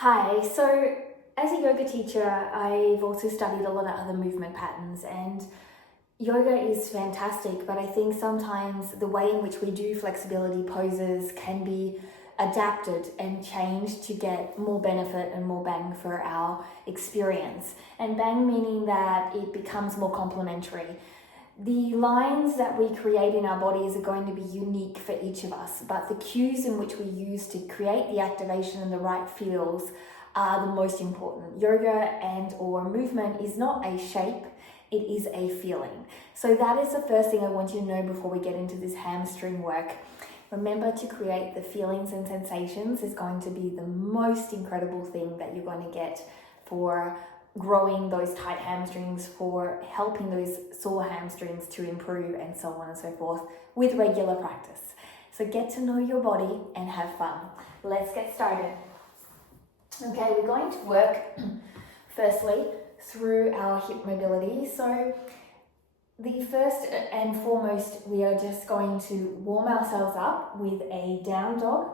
Hi, so as a yoga teacher, I've also studied a lot of other movement patterns, and yoga is fantastic, but I think sometimes the way in which we do flexibility poses can be adapted and changed to get more benefit and more bang for our experience. And bang meaning that it becomes more complementary. The lines that we create in our bodies are going to be unique for each of us, but the cues in which we use to create the activation and the right feels are the most important. Yoga and or movement is not a shape, it is a feeling. So that is the first thing I want you to know before we get into this hamstring work. Remember to create the feelings and sensations is going to be the most incredible thing that you're going to get for growing those tight hamstrings, for helping those sore hamstrings to improve, and so on and so forth with regular practice. So get to know your body and have fun. Let's get started. Okay, we're going to work firstly through our hip mobility. So the first and foremost, we are just going to warm ourselves up with a down dog.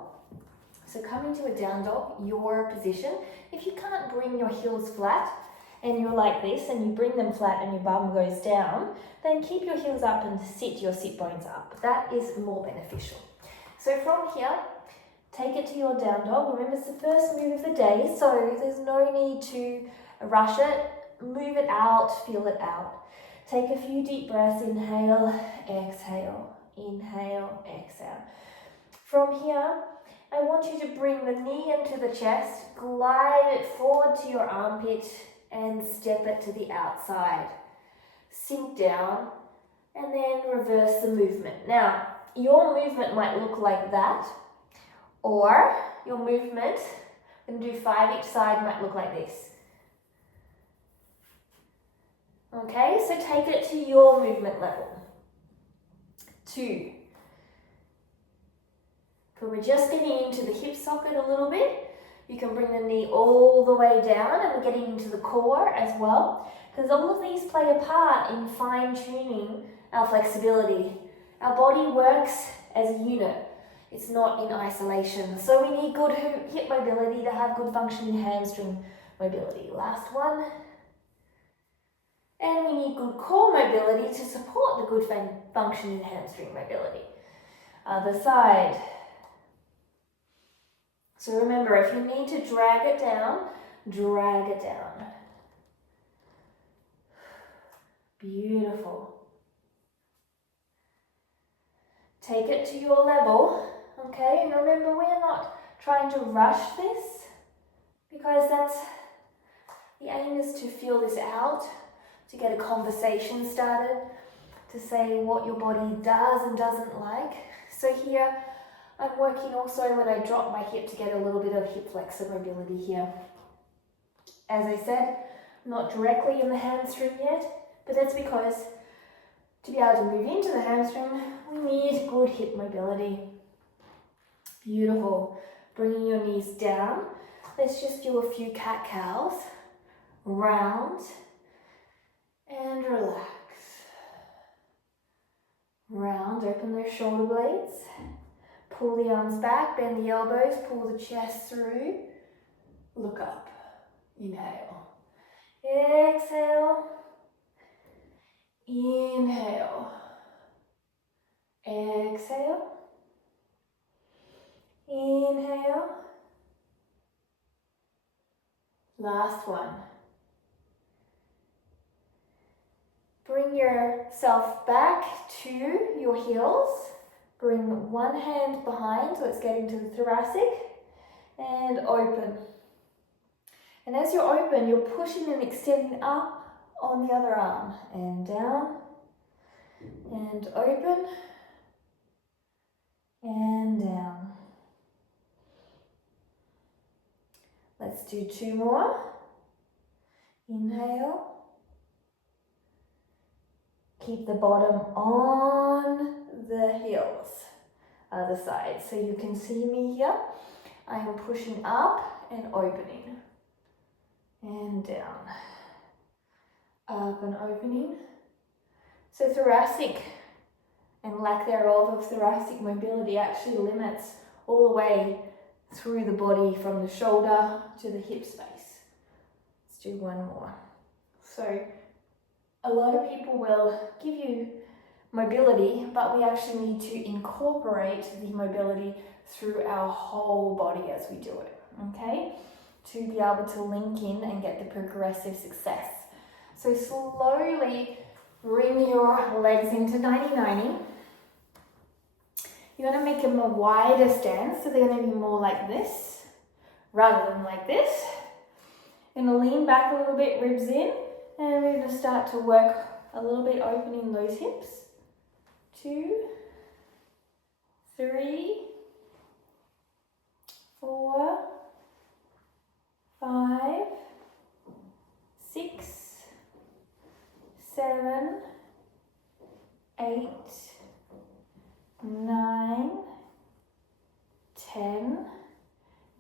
So come into a down dog, your position. If you can't bring your heels flat and you're like this and you bring them flat and your bum goes down, then keep your heels up and sit your sit bones up. That is more beneficial. So from here, take it to your down dog. Remember, it's the first move of the day, so there's no need to rush it. Move it out, feel it out. Take a few deep breaths, inhale, exhale, inhale, exhale. From here, I want you to bring the knee into the chest, glide it forward to your armpit, and step it to the outside. Sink down, and then reverse the movement. Now, your movement might look like that, or your movement, I'm going to do 5 each side, might look like this. Okay, so take it to your movement level. 2. So we're just getting into the hip socket a little bit. You can bring the knee all the way down, and we're getting into the core as well, because all of these play a part in fine-tuning our flexibility. Our body works as a unit. It's not in isolation. So we need good hip mobility to have good function in hamstring mobility. Last one. And we need good core mobility to support the good function in hamstring mobility. Other side. So remember, if you need to drag it down, drag it down. Beautiful. Take it to your level, okay? And remember, we're not trying to rush this, because the aim is to feel this out, to get a conversation started, to say what your body does and doesn't like. So here, I'm working also when I drop my hip to get a little bit of hip flexor mobility here. As I said, not directly in the hamstring yet, but that's because to be able to move into the hamstring, we need good hip mobility. Beautiful. Bringing your knees down. Let's just do a few cat-cows. Round and relax. Round, open those shoulder blades. Pull the arms back, bend the elbows, pull the chest through. Look up. Inhale. Exhale. Inhale. Exhale. Inhale. Last one. Bring yourself back to your heels. Bring one hand behind, so let's get into the thoracic, and open. And as you're open, you're pushing and extending up on the other arm, and down, and open, and down. Let's do 2 more. Inhale. Keep the bottom on the heels, other side. So you can see me here. I am pushing up and opening, and down, up and opening. So thoracic and lack thereof of thoracic mobility actually limits all the way through the body from the shoulder to the hip space. Let's do one more. So a lot of people will give you mobility, but we actually need to incorporate the mobility through our whole body as we do it, okay? To be able to link in and get the progressive success. So slowly bring your legs into 90-90. You're going to make them a wider stance, so they're going to be more like this rather than like this. You're going to lean back a little bit, ribs in, and we're going to start to work a little bit opening those hips. 2, 3, 4, 5, 6, 7, 8, 9, 10.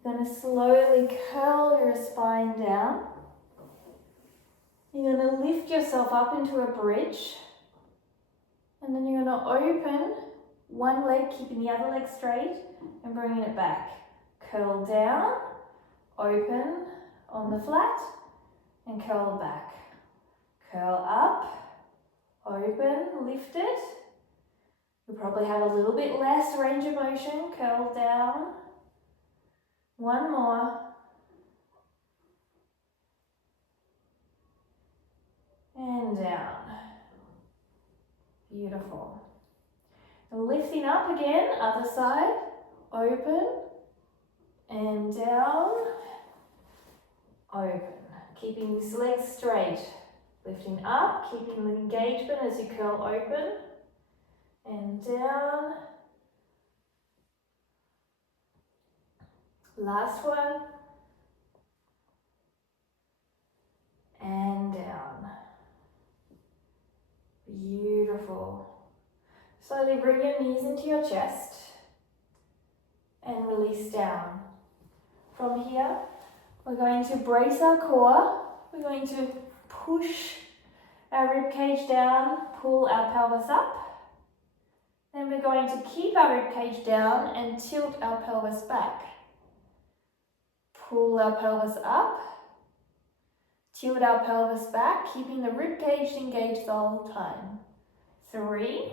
You're going to slowly curl your spine down. You're going to lift yourself up into a bridge. And then you're going to open one leg, keeping the other leg straight and bringing it back. Curl down, open on the flat and curl back. Curl up, open, lift it. You'll probably have a little bit less range of motion. Curl down. One more. And down. Beautiful. And lifting up again, other side. Open. And down. Open. Keeping these legs straight. Lifting up, keeping the engagement as you curl open. And down. Last one. And down. Beautiful. Slowly bring your knees into your chest and release down. From here, we're going to brace our core. We're going to push our rib cage down, pull our pelvis up. Then we're going to keep our rib cage down and tilt our pelvis back. Pull our pelvis up, tilt our pelvis back, keeping the rib cage engaged the whole time. 3.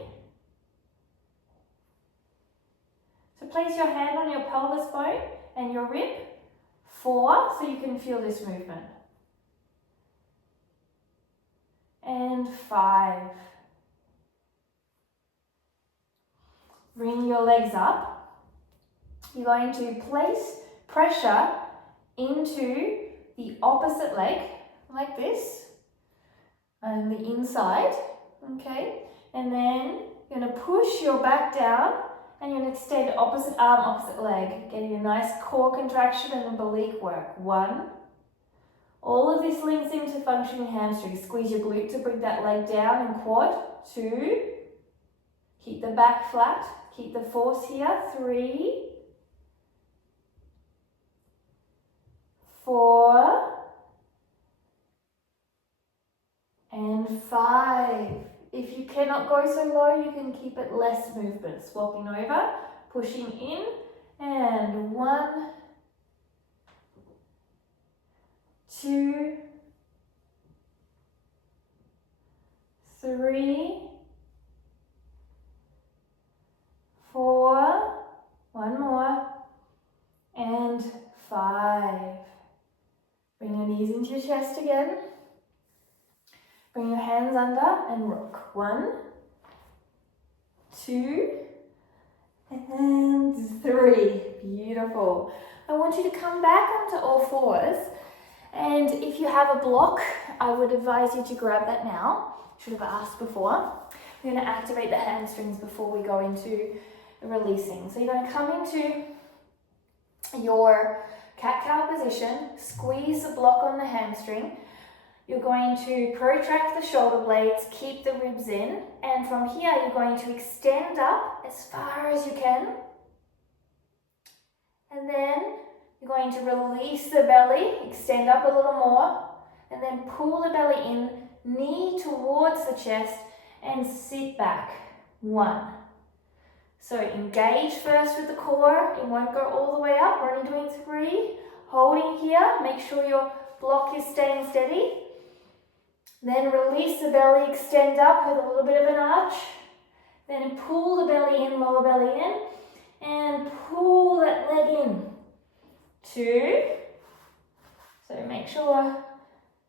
So place your hand on your pelvis bone and your rib. 4, so you can feel this movement. And 5. Bring your legs up. You're going to place pressure into the opposite leg, like this, and the inside, okay? And then you're going to push your back down and you're going to extend opposite arm, opposite leg, getting a nice core contraction and oblique work. 1. All of this links into functioning hamstrings. Squeeze your glute to bring that leg down and quad. 2. Keep the back flat. Keep the force here. 3. 4. And 5. If you cannot go so low, you can keep it less movement. Swapping over, pushing in, and 1, 2, 3, 4, one more, and 5. Bring your knees into your chest again. Bring your hands under and rock. 1, 2, and 3. Beautiful. I want you to come back onto all fours. And if you have a block, I would advise you to grab that now. Should have asked before. We're going to activate the hamstrings before we go into releasing. So you're going to come into your cat-cow position, squeeze the block on the hamstring. You're going to protract the shoulder blades, keep the ribs in, and from here you're going to extend up as far as you can. And then you're going to release the belly, extend up a little more, and then pull the belly in, knee towards the chest, and sit back. 1, So engage first with the core. It won't go all the way up. We're only doing 3. Holding here. Make sure your block is staying steady. Then release the belly, extend up with a little bit of an arch. Then pull the belly in, lower belly in. And pull that leg in. 2. So make sure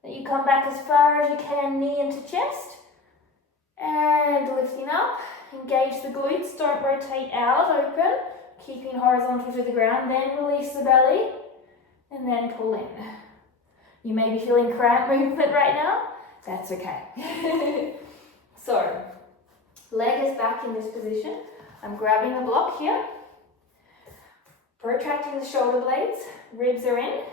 that you come back as far as you can, knee into chest. And lifting up. Engage the glutes, don't rotate out, open. Keeping horizontal to the ground. Then release the belly. And then pull in. You may be feeling cramp movement right now. That's okay. So, leg is back in this position. I'm grabbing the block here. Protracting the shoulder blades. Ribs are in.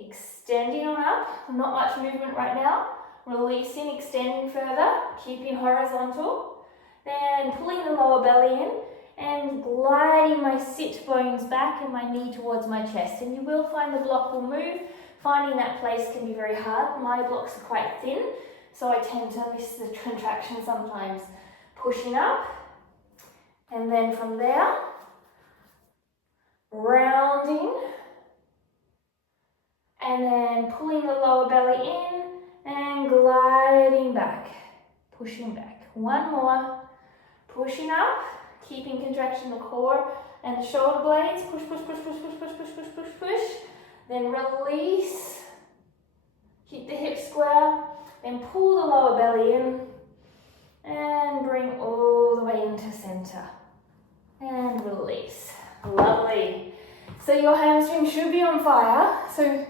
Extending on up. Not much movement right now. Releasing, extending further. Keeping horizontal. Then pulling the lower belly in. And gliding my sit bones back and my knee towards my chest. And you will find the block will move. Finding that place can be very hard. My blocks are quite thin, so I tend to miss the contraction sometimes. Pushing up, and then from there, rounding, and then pulling the lower belly in, and gliding back, pushing back. One more, pushing up, keeping contraction of the core and the shoulder blades. Push, push, push, push, push, push, push, push, push, push. Then release. Keep the hips square. Then pull the lower belly in. And bring all the way into center. And release. Lovely. So your hamstring should be on fire. So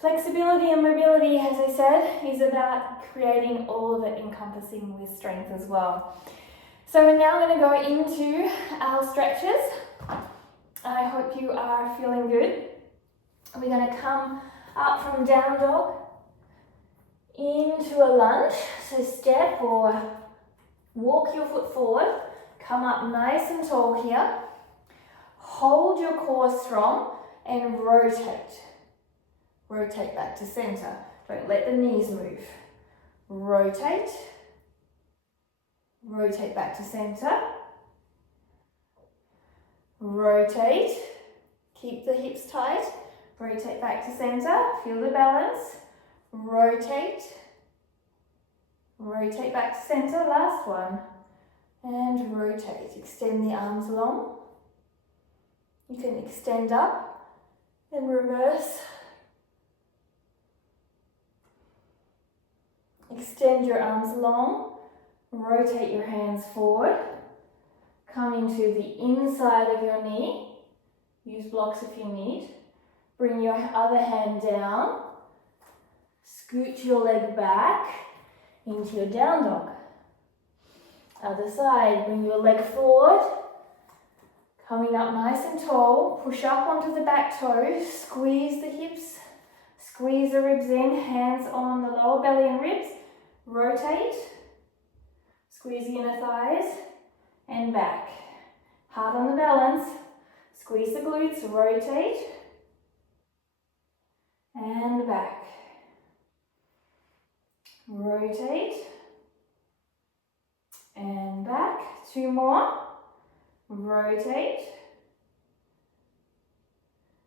flexibility and mobility, as I said, is about creating all of it encompassing with strength as well. So we're now going to go into our stretches. I hope you are feeling good. We're going to come up from down dog into a lunge. So step or walk your foot forward. Come up nice and tall here. Hold your core strong and rotate. Rotate back to center. Don't let the knees move. Rotate. Rotate back to center. Rotate. Keep the hips tight. Rotate back to center. Feel the balance. Rotate. Rotate back to center. Last one. And rotate. Extend the arms long. You can extend up and reverse. Extend your arms long. Rotate your hands forward. Come into the inside of your knee. Use blocks if you need. Bring your other hand down. Scoot your leg back into your down dog. Other side, bring your leg forward. Coming up nice and tall. Push up onto the back toes. Squeeze the hips. Squeeze the ribs in. Hands on the lower belly and ribs. Rotate. Squeeze the inner thighs. And back. Hard on the balance. Squeeze the glutes. Rotate. And back. Rotate. And back. 2 more. Rotate.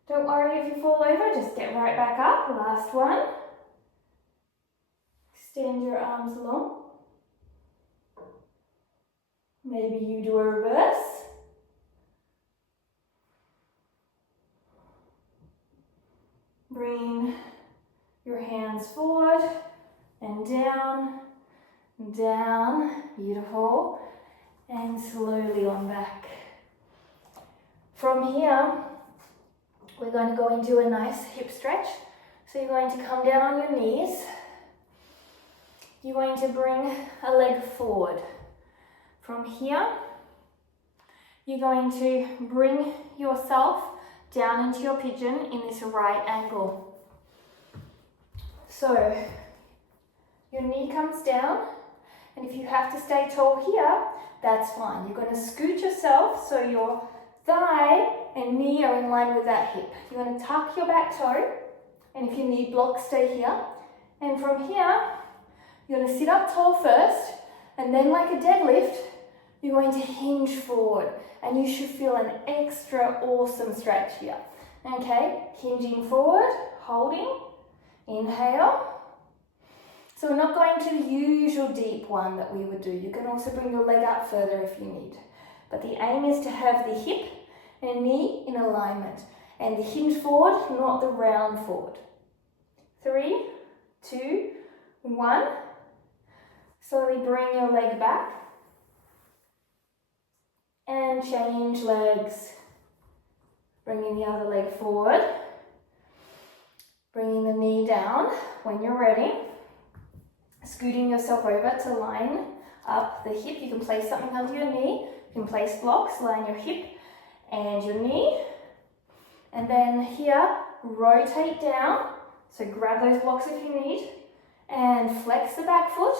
Don't worry if you fall over, just get right back up. Last one. Extend your arms long. Maybe you do a reverse. Bring your hands forward and down, down, beautiful, and slowly on back. From here, we're going to go into a nice hip stretch. So you're going to come down on your knees. You're going to bring a leg forward. From here, you're going to bring yourself down into your pigeon in this right angle. So your knee comes down, and if you have to stay tall here, that's fine. You're going to scoot yourself so your thigh and knee are in line with that hip. You're going to tuck your back toe, and if you need blocks, stay here. And from here, you're going to sit up tall first, and then like a deadlift, you're going to hinge forward, and you should feel an extra awesome stretch here. Okay, hinging forward, holding, inhale. So we're not going to the usual deep one that we would do. You can also bring your leg out further if you need. But the aim is to have the hip and knee in alignment, and the hinge forward, not the round forward. 3, 2, 1. Slowly bring your leg back and change legs. Bringing the other leg forward, bringing the knee down when you're ready. Scooting yourself over to line up the hip. You can place something under your knee. You can place blocks, line your hip and your knee. And then here, rotate down. So grab those blocks if you need. And flex the back foot,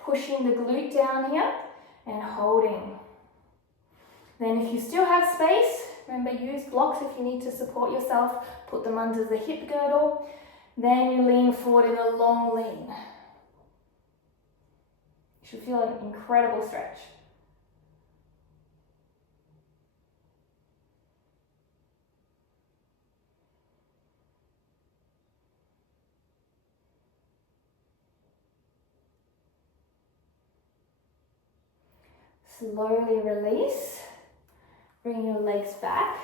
pushing the glute down here and holding. Then if you still have space, remember, use blocks if you need to support yourself. Put them under the hip girdle. Then you lean forward in a long lean. You should feel an incredible stretch. Slowly release. Bring your legs back.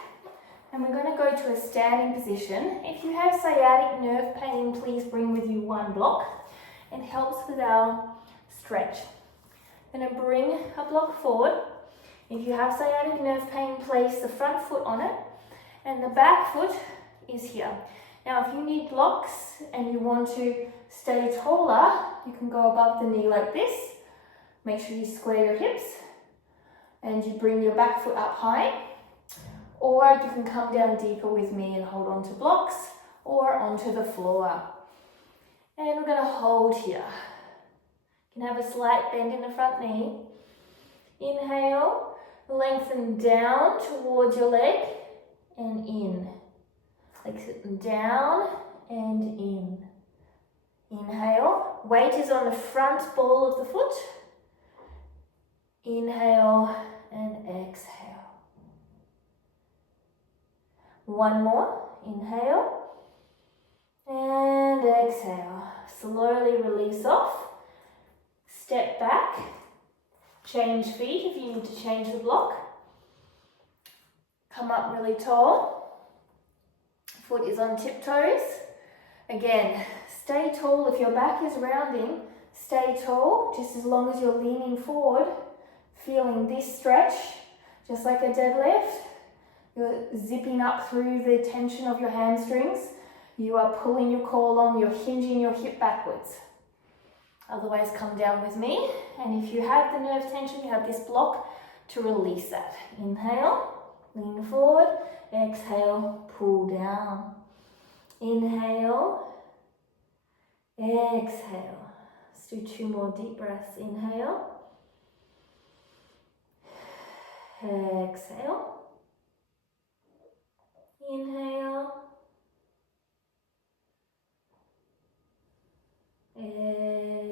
And we're going to go to a standing position. If you have sciatic nerve pain, please bring with you one block. It helps with our stretch. Going to bring a block forward. If you have sciatic nerve pain, place the front foot on it and the back foot is here. Now if you need blocks and you want to stay taller, you can go above the knee like this. Make sure you square your hips and you bring your back foot up high. Or you can come down deeper with me and hold on to blocks or onto the floor. And we're going to hold here. You can have a slight bend in the front knee. Inhale, lengthen down towards your leg and in. Lengthen down and in. Inhale, weight is on the front ball of the foot. Inhale and exhale. One more, inhale and exhale. Slowly release off. Step back, change feet if you need to change the block. Come up really tall. Foot is on tiptoes. Again, stay tall. If your back is rounding, stay tall just as long as you're leaning forward, feeling this stretch, just like a deadlift. You're zipping up through the tension of your hamstrings. You are pulling your core along, you're hinging your hip backwards. Otherwise, come down with me. And if you have the nerve tension, you have this block to release that. Inhale, lean forward. Exhale, pull down. Inhale, exhale. Let's do 2 more deep breaths. Inhale, exhale. Inhale,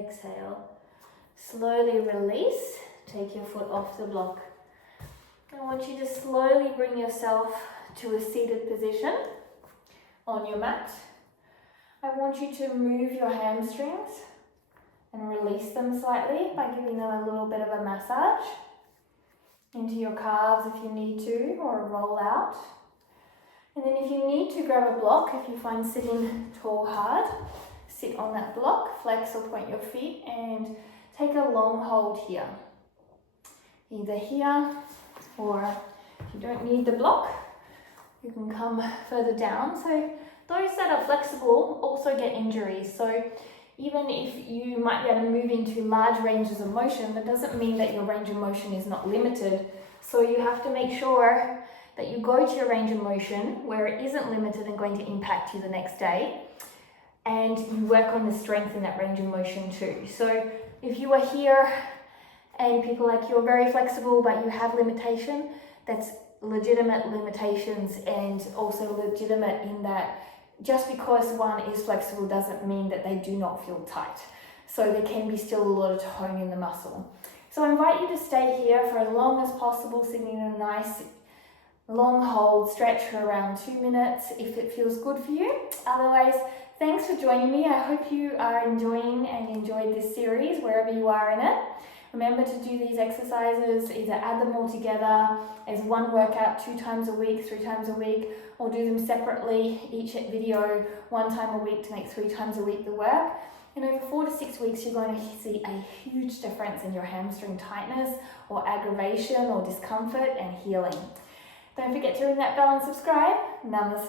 exhale. Slowly release, take your foot off the block. I want you to slowly bring yourself to a seated position on your mat. I want you to move your hamstrings and release them slightly by giving them a little bit of a massage into your calves if you need to, or a roll out. And then if you need to grab a block, if you find sitting tall hard, sit on that block, flex or point your feet and take a long hold here. Either here, or if you don't need the block, you can come further down. So those that are flexible also get injuries. So even if you might be able to move into large ranges of motion, that doesn't mean that your range of motion is not limited. So you have to make sure that you go to your range of motion where it isn't limited and going to impact you the next day, and you work on the strength in that range of motion too. So if you are here and people like you are very flexible but you have limitation, that's legitimate limitations, and also legitimate in that just because one is flexible doesn't mean that they do not feel tight. So there can be still a lot of tone in the muscle. So I invite you to stay here for as long as possible, sitting in a nice long hold, stretch for around 2 minutes if it feels good for you. Otherwise, thanks for joining me. I hope you are enjoying and enjoyed this series wherever you are in it. Remember to do these exercises, either add them all together as one workout 2 times a week, 3 times a week, or do them separately, each video 1 time a week to make 3 times a week the work. And over 4 to 6 weeks, you're going to see a huge difference in your hamstring tightness or aggravation or discomfort and healing. Don't forget to ring that bell and subscribe. Namaste.